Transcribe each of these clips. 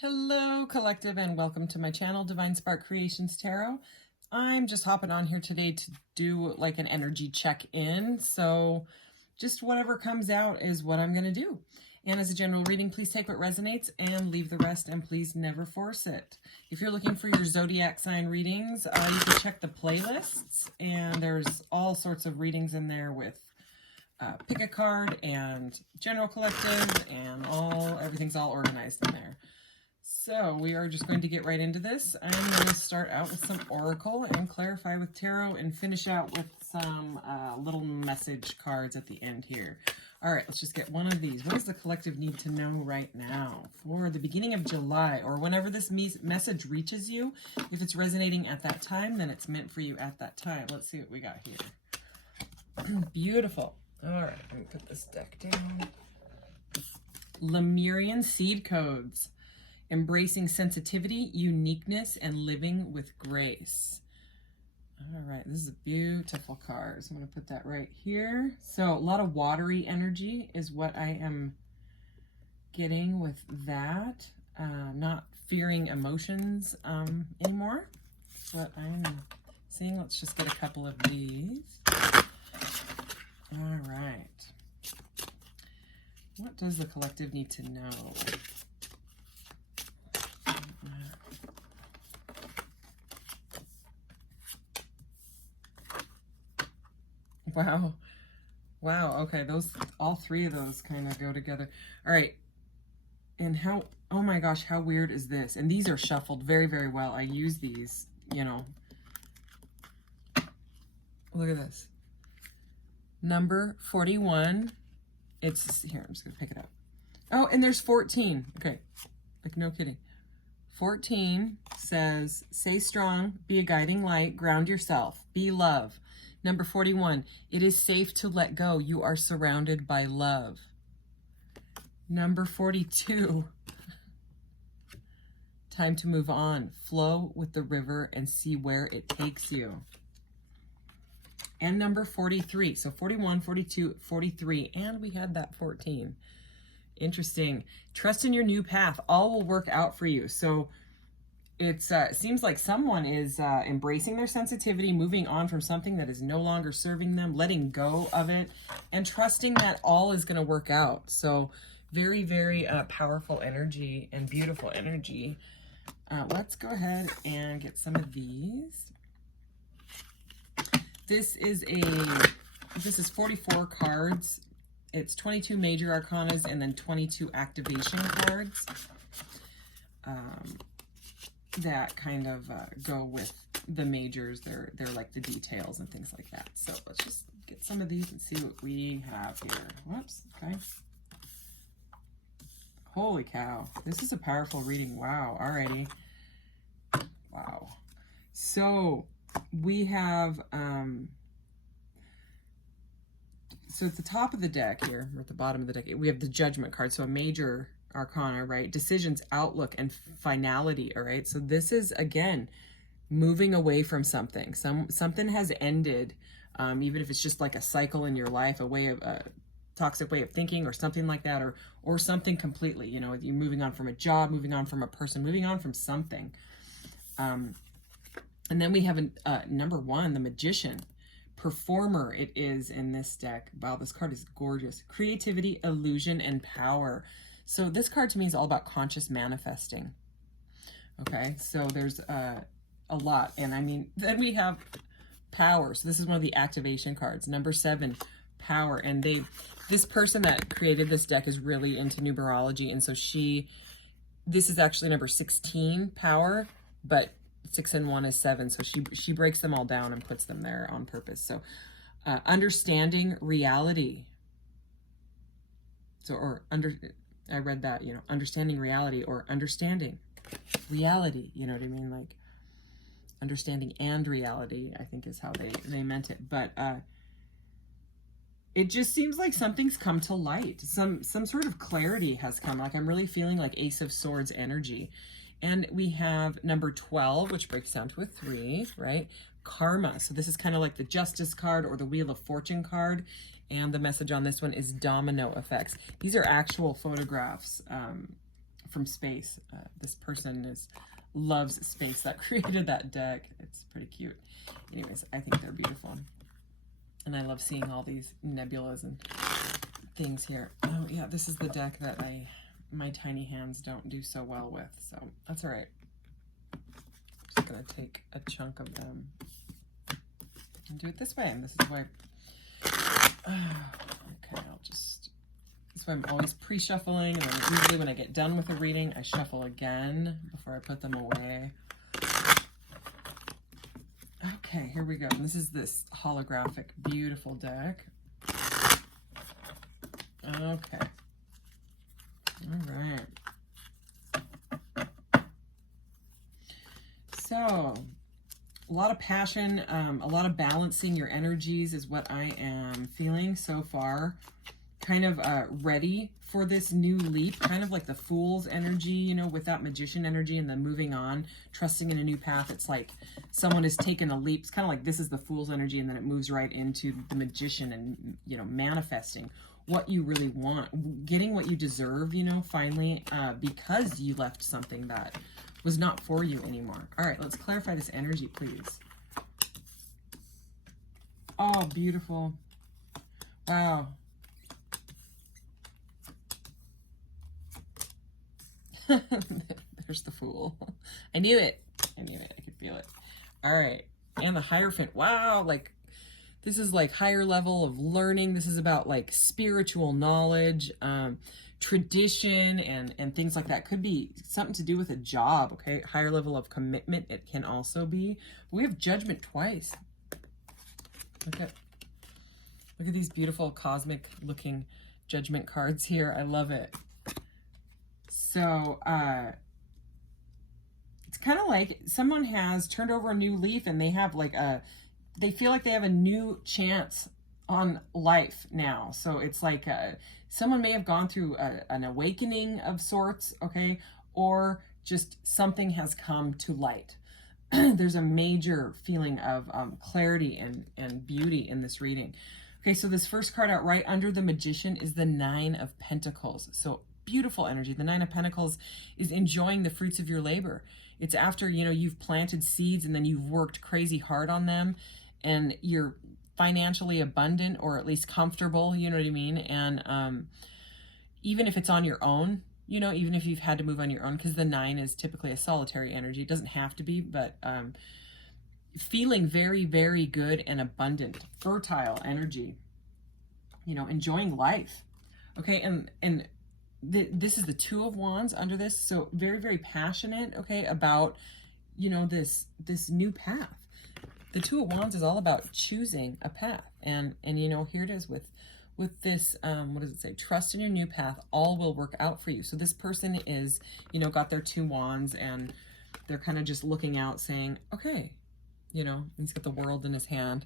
Hello, collective, and welcome to my channel, Divine Spark Creations Tarot. I'm just hopping on here today to do like an energy check-in. So just whatever comes out is what I'm going to do. And as a general reading, please take what resonates and leave the rest, and please never force it. If you're looking for your zodiac sign readings, you can check the playlists, and there's all sorts of readings in there with pick a card and general collective, and everything's all organized in there. So we are just going to get right into this. I'm going to start out with some oracle and clarify with tarot and finish out with some little message cards at the end here. All right, let's just get one of these. What does the collective need to know right now for the beginning of July, or whenever this message reaches you? If it's resonating at that time, then it's meant for you at that time. Let's see what we got here. Beautiful. All right, let me put this deck down. Lemurian seed codes. Embracing sensitivity, uniqueness, and living with grace. All right, this is a beautiful card. So I'm going to put that right here. So a lot of watery energy is what I am getting with that. Not fearing emotions anymore. That's what I'm seeing. Let's just get a couple of these. All right. What does the collective need to know? Wow. Wow. Okay. All three of those kind of go together. All right. And oh my gosh, how weird is this? And these are shuffled very, very well. I use these, Look at this. Number 41. Here, I'm just going to pick it up. Oh, and there's 14. Okay. Like, no kidding. 14 says, stay strong, be a guiding light, ground yourself, be love. Number 41, it is safe to let go. You are surrounded by love. Number 42, time to move on. Flow with the river and see where it takes you. And number 43, so 41, 42, 43, and we had that 14. Interesting. Trust in your new path. All will work out for you. So it seems like someone is embracing their sensitivity, moving on from something that is no longer serving them, letting go of it, and trusting that all is going to work out. So very, very powerful energy and beautiful energy. Let's go ahead and get some of these. This is 44 cards. It's 22 major arcanas and then 22 activation cards. That kind of go with the majors. They're like the details and things like that. So let's just get some of these and see what we have here. Whoops. Okay. Holy cow. This is a powerful reading. Wow. Alrighty. Wow. So we have, so at the top of the deck here, or at the bottom of the deck, we have the Judgment card. So a major arcana, right? Decisions, outlook, and finality. All right. So this is, again, moving away from something. Something has ended, even if it's just like a cycle in your life, a toxic way of thinking or something like that, or something completely, you're moving on from a job, moving on from a person, moving on from something. And then we have number 1, the Magician. Performer it is in this deck. Wow, this card is gorgeous. Creativity, illusion, and power. So this card to me is all about conscious manifesting. Okay, so there's a lot. And I mean, then we have power. So this is one of the activation cards. Number 7, power. And this person that created this deck is really into numerology. And so this is actually number 16, power, but 6 and 1 is 7. So she breaks them all down and puts them there on purpose. So understanding reality. So, I read that, understanding reality, or understanding reality, you know what I mean? Like understanding and reality, I think is how they meant it. But it just seems like something's come to light. Some sort of clarity has come. Like I'm really feeling like Ace of Swords energy. And we have number 12, which breaks down to a 3, right? Karma. So this is kind of like the Justice card or the Wheel of Fortune card. And the message on this one is domino effects. These are actual photographs from space. This person loves space that created that deck. It's pretty cute. Anyways, I think they're beautiful. And I love seeing all these nebulas and things here. Oh yeah, this is the deck that my tiny hands don't do so well with, so that's all right. I'm just gonna take a chunk of them and do it this way. And this is why, okay, this is why I'm always pre-shuffling, and then usually when I get done with a reading, I shuffle again before I put them away. Okay, here we go. And this is this holographic, beautiful deck. Okay. All right. So, a lot of passion, a lot of balancing your energies is what I am feeling so far. Kind of ready for this new leap, kind of like the Fool's energy, you know, with that Magician energy and then moving on, trusting in a new path. It's like someone has taken a leap. It's kind of like this is the Fool's energy, and then it moves right into the Magician and, you know, manifesting what you really want, getting what you deserve, you know, finally, because you left something that was not for you anymore. All right, let's clarify this energy, please. Oh, beautiful. Wow. There's the Fool. I knew it. I knew it. I could feel it. All right. And the Hierophant. Wow. Like, this is like higher level of learning. This is about like spiritual knowledge, tradition, and things like that. Could be something to do with a job. Okay. Higher level of commitment. It can also be. We have Judgment twice. Look at these beautiful cosmic looking Judgment cards here. I love it. So, it's kind of like someone has turned over a new leaf, and they have like they feel like they have a new chance on life now. So it's like someone may have gone through an awakening of sorts, okay? Or just something has come to light. There's a major feeling of clarity and beauty in this reading. Okay, so this first card out right under the Magician is the Nine of Pentacles. So beautiful energy. The Nine of Pentacles is enjoying the fruits of your labor. It's after, you know, you've planted seeds and then you've worked crazy hard on them, and you're financially abundant, or at least comfortable, you know what I mean? And even if it's on your own, you know, even if you've had to move on your own, because the 9 is typically a solitary energy. It doesn't have to be, but feeling very, very good and abundant, fertile energy, you know, enjoying life. Okay, and this is the Two of Wands under this, so very, very passionate, okay, about, you know, this new path. The Two of Wands is all about choosing a path, and you know, here it is with this, what does it say? Trust in your new path, all will work out for you. So this person is, you know, got their 2 wands, and they're kind of just looking out saying, okay, you know, he's got the world in his hand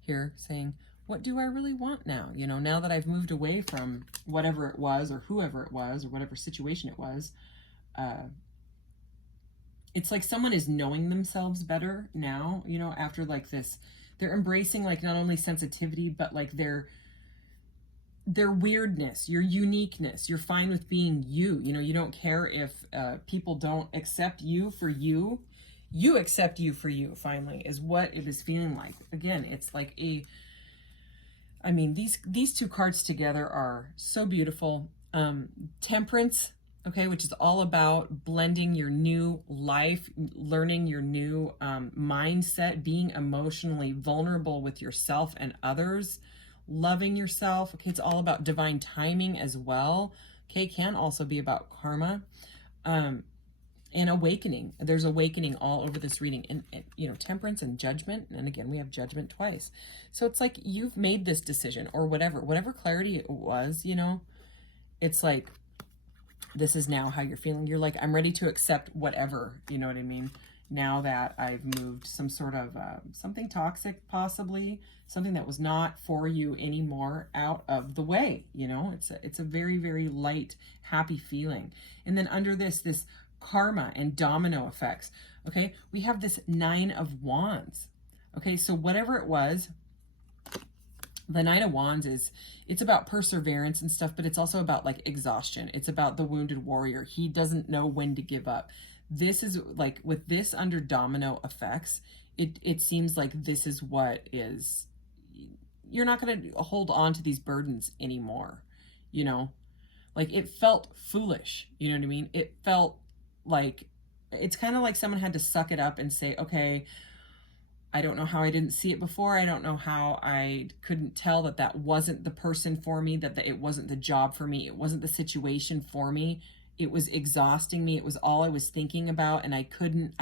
here saying, what do I really want now? You know, now that I've moved away from whatever it was, or whoever it was, or whatever situation it was, it's like someone is knowing themselves better now, you know, after like this, they're embracing like not only sensitivity, but like their weirdness, your uniqueness. You're fine with being you. You know, you don't care if people don't accept you for you. You accept you for you, finally, is what it is feeling like. Again, it's like I mean, these 2 cards together are so beautiful. Temperance, okay, which is all about blending your new life, learning your new mindset, being emotionally vulnerable with yourself and others, loving yourself. Okay, it's all about divine timing as well. Okay, can also be about karma. And awakening. There's awakening all over this reading, and you know, Temperance and Judgment, and again we have Judgment twice. So it's like you've made this decision, or whatever clarity it was, you know, it's like this is now how you're feeling. You're like, I'm ready to accept whatever, you know what I mean, now that I've moved some sort of something toxic, possibly something that was not for you anymore, out of the way. You know, it's a very, very light, happy feeling. And then under this karma and domino effects, okay, we have this 9 of Wands. Okay, so whatever it was, The Knight of Wands it's about perseverance and stuff, but it's also about like exhaustion. It's about the wounded warrior. He doesn't know when to give up. This is like, with this under domino effects, it seems like this is what is, you're not going to hold on to these burdens anymore, you know? Like, it felt foolish, you know what I mean? It felt like, it's kind of like someone had to suck it up and say, okay, I don't know how I didn't see it before. I don't know how I couldn't tell that that wasn't the person for me, that it wasn't the job for me. It wasn't the situation for me. It was exhausting me. It was all I was thinking about. And I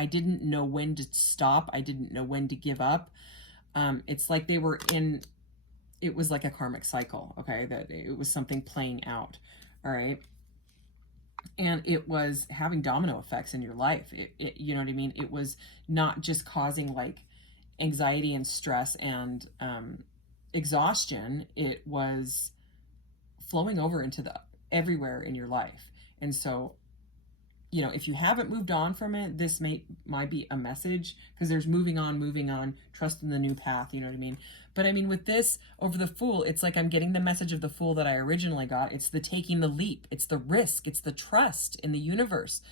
didn't know when to stop. I didn't know when to give up. It's like they were in, it was like a karmic cycle. Okay. That it was something playing out. All right. And it was having domino effects in your life. You know what I mean? It was not just causing like anxiety and stress and exhaustion. It was flowing over into the everywhere in your life. And so, you know, if you haven't moved on from it, this might be a message, because there's moving on, trust in the new path, you know what I mean? But I mean, with this over the Fool, it's like I'm getting the message of the Fool that I originally got. It's the taking the leap, it's the risk, it's the trust in the universe.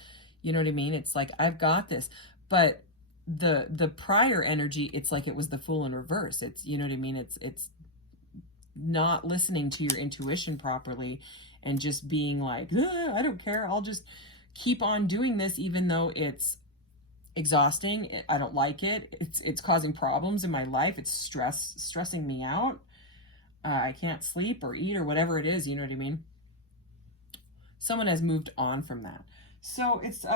You know what I mean? It's like, I've got this. But the prior energy, it's like it was the Fool in reverse. It's, you know what I mean? It's not listening to your intuition properly and just being like, I don't care, I'll just keep on doing this even though it's exhausting. I don't like it. It's causing problems in my life. It's stressing me out. I can't sleep or eat or whatever it is, you know what I mean? Someone has moved on from that. So it's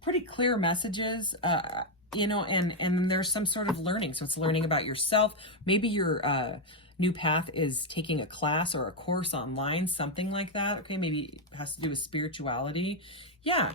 pretty clear messages, you know, and there's some sort of learning. So it's learning about yourself. Maybe your new path is taking a class or a course online, something like that. Okay, maybe it has to do with spirituality. Yeah,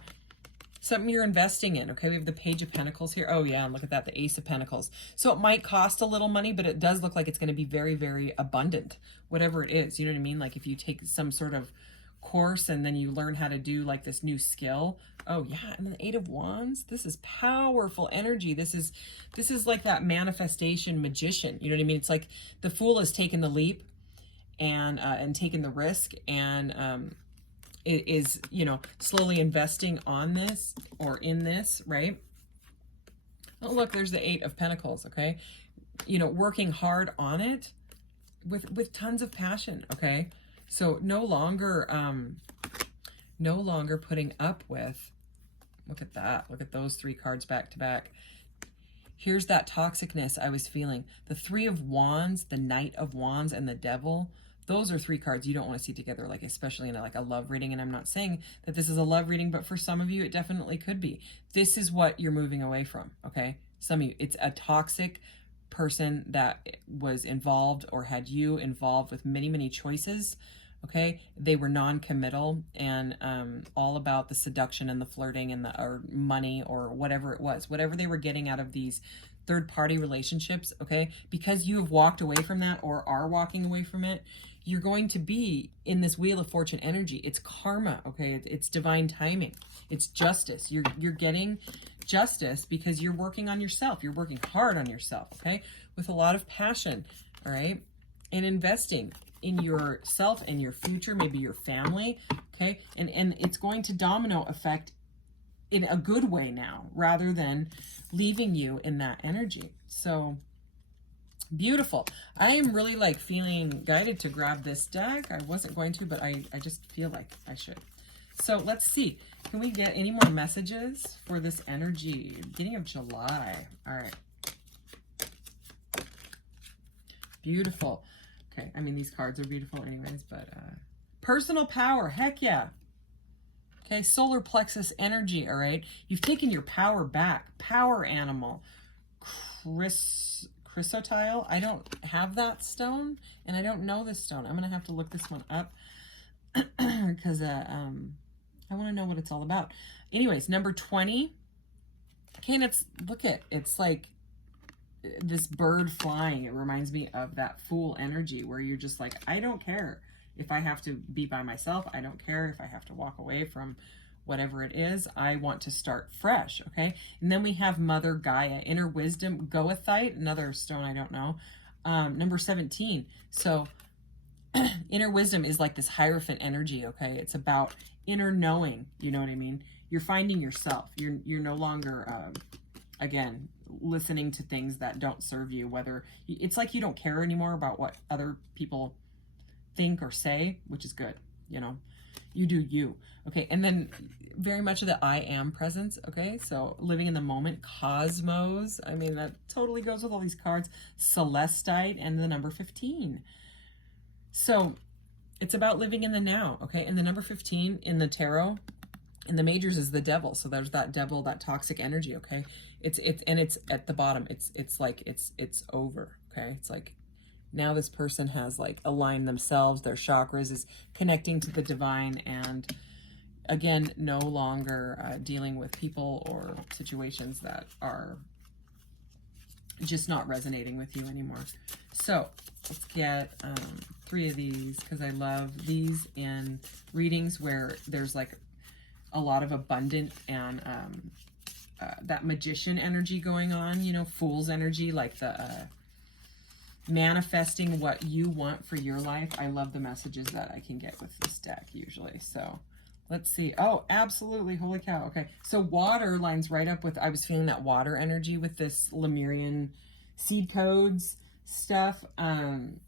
something you're investing in. Okay, we have the Page of Pentacles here. Oh yeah, and look at that, the Ace of Pentacles. So it might cost a little money, but it does look like it's going to be very, very abundant, whatever it is. You know what I mean? Like if you take some sort of course and then you learn how to do like this new skill. Oh yeah, and the Eight of Wands, this is powerful energy. This is like that manifestation magician. You know what I mean? It's like the Fool has taken the leap and taken the risk, and it is, you know, slowly investing on this or in this, right? Oh look, there's the Eight of Pentacles. Okay, you know, working hard on it with tons of passion. Okay, so no longer putting up with, look at that, look at those three cards back to back. Here's that toxicness I was feeling. The Three of Wands, the Knight of Wands, and the Devil. Those are three cards you don't want to see together, like especially in like a love reading. And I'm not saying that this is a love reading, but for some of you, it definitely could be. This is what you're moving away from, okay? Some of you, it's a toxic person that was involved or had you involved with many, many choices. Okay, they were non-committal and all about the seduction and the flirting and or money or whatever it was, whatever they were getting out of these third-party relationships. Okay, because you have walked away from that or are walking away from it, you're going to be in this Wheel of Fortune energy. It's karma. Okay, it's divine timing. It's justice. You're getting justice because you're working on yourself. You're working hard on yourself. Okay, with a lot of passion. All right, and investing in yourself and your future, maybe your family, okay? And it's going to domino effect in a good way now, rather than leaving you in that energy. So beautiful. I am really like feeling guided to grab this deck. I wasn't going to, but I just feel like I should. So let's see. Can we get any more messages for this energy? Beginning of July. All right. Beautiful. Okay, I mean, these cards are beautiful anyways, but personal power, heck yeah. Okay, solar plexus energy, all right? You've taken your power back. Power animal. Chrysotile. I don't have that stone, and I don't know this stone. I'm going to have to look this one up because I want to know what it's all about. Anyways, number 20. Okay, and it's like this bird flying. It reminds me of that Fool energy where you're just like, I don't care if I have to be by myself. I don't care if I have to walk away from whatever it is. I want to start fresh. Okay. And then we have Mother Gaia, inner wisdom, goethite, another stone I don't know. Number 17. So inner wisdom is like this Hierophant energy, okay? It's about inner knowing, you know what I mean? You're finding yourself. You're no longer, again, listening to things that don't serve you, whether it's like you don't care anymore about what other people think or say, which is good, you know? You do you, okay? And then very much of the I am presence, okay? So living in the moment, cosmos. I mean, that totally goes with all these cards. Celestite and the number 15. So it's about living in the now, okay? And the number 15 in the tarot, in the majors, is the devil. So there's that devil, that toxic energy, okay? It's at the bottom. It's like it's over, okay? It's like now this person has like aligned themselves, their chakras, is connecting to the divine, and again, no longer dealing with people or situations that are just not resonating with you anymore. So let's get 3 of these, because I love these in readings where there's like a lot of abundant and that magician energy going on, you know, fool's energy, like the manifesting what you want for your life. I love the messages that I can get with this deck usually. So let's see. Oh, absolutely. Holy cow. Okay. So water lines right up with, I was feeling that water energy with this Lemurian seed codes stuff. And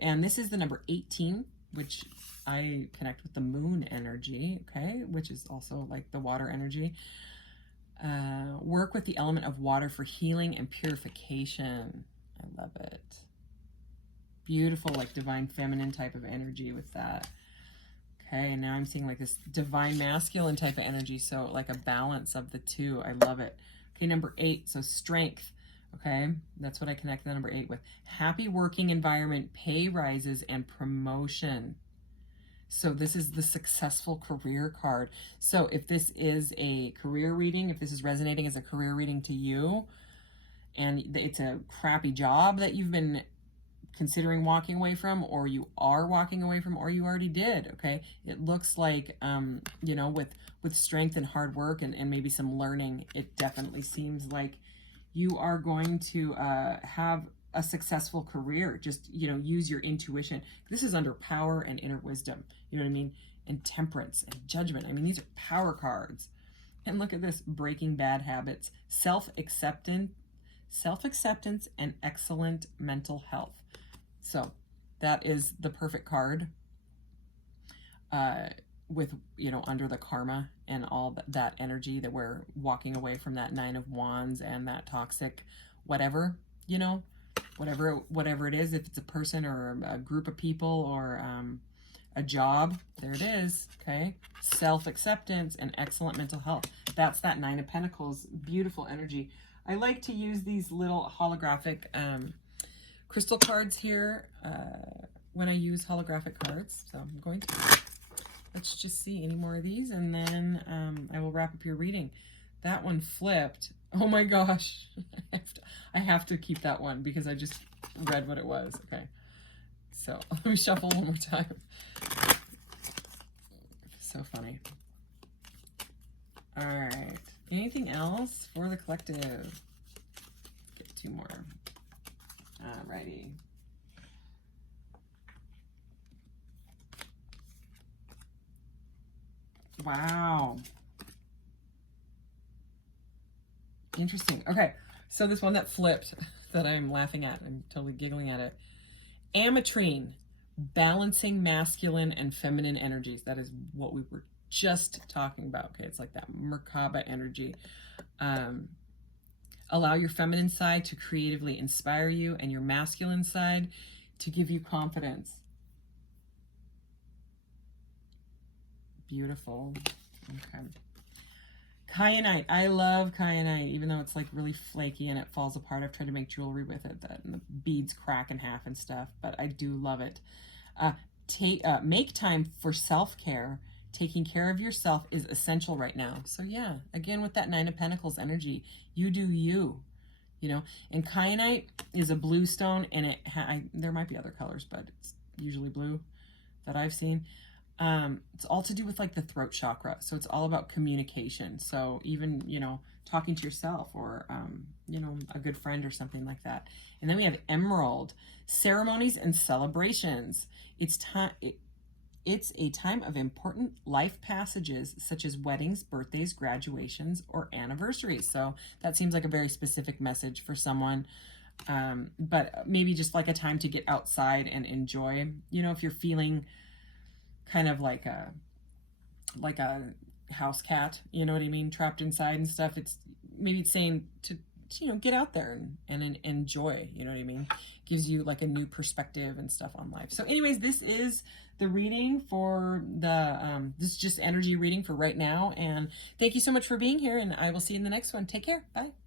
this is the number 18, which I connect with the moon energy. Okay. Which is also like the water energy. Work with the element of water for healing and purification. I love it. Beautiful, like divine feminine type of energy with that. Okay, now I'm seeing like this divine masculine type of energy, so like a balance of the two. I love it. Okay, number 8, so strength. Okay, that's what I connect the number 8 with. Happy working environment, pay rises, and promotion. So this is the successful career card. So if this is a career reading, if this is resonating as a career reading to you, and it's a crappy job that you've been considering walking away from, or you are walking away from, or you already did, okay? It looks like, you know, with strength and hard work and maybe some learning, it definitely seems like you are going to have a successful career. Just, you know, use your intuition. This is under power and inner wisdom, you know what I mean? And temperance and judgment. I mean, these are power cards. And look at this, breaking bad habits, self-acceptance, and excellent mental health. So that is the perfect card with, you know, under the karma and all that energy that we're walking away from, that 9 of Wands and that toxic whatever, you know, whatever it is, if it's a person or a group of people or a job, there it is, okay? Self-acceptance and excellent mental health. That's that 9 of Pentacles, beautiful energy. I like to use these little holographic crystal cards here when I use holographic cards. So I'm going to, let's just see any more of these, and then I will wrap up your reading. That one flipped. Oh my gosh. I have to keep that one because I just read what it was. Okay. So let me shuffle one more time. So funny. All right. Anything else for the collective? Get 2 more. Alrighty. Wow. Interesting. Okay. So this one that flipped that I'm laughing at, I'm totally giggling at it. Ametrine, balancing masculine and feminine energies. That is what we were just talking about. Okay. It's like that Merkaba energy. Allow your feminine side to creatively inspire you and your masculine side to give you confidence. Beautiful. Okay. Kyanite. I love kyanite, even though it's like really flaky and it falls apart. I've tried to make jewelry with it, and the beads crack in half and stuff, but I do love it. Make time for self-care. Taking care of yourself is essential right now. So yeah, again, with that 9 of Pentacles energy, you do you, you know. And kyanite is a blue stone, and there might be other colors, but it's usually blue that I've seen. It's all to do with like the throat chakra. So it's all about communication. So even, you know, talking to yourself or, you know, a good friend or something like that. And then we have emerald, ceremonies and celebrations. It's time. It's a time of important life passages such as weddings, birthdays, graduations, or anniversaries. So that seems like a very specific message for someone. But maybe just like a time to get outside and enjoy. You know, if you're feeling kind of like a house cat, you know what I mean, trapped inside and stuff. It's maybe it's saying to you know, get out there and enjoy, you know what I mean? Gives you like a new perspective and stuff on life. So anyways, this is the reading for the this is just energy reading for right now, and thank you so much for being here, and I will see you in the next one. Take care. Bye.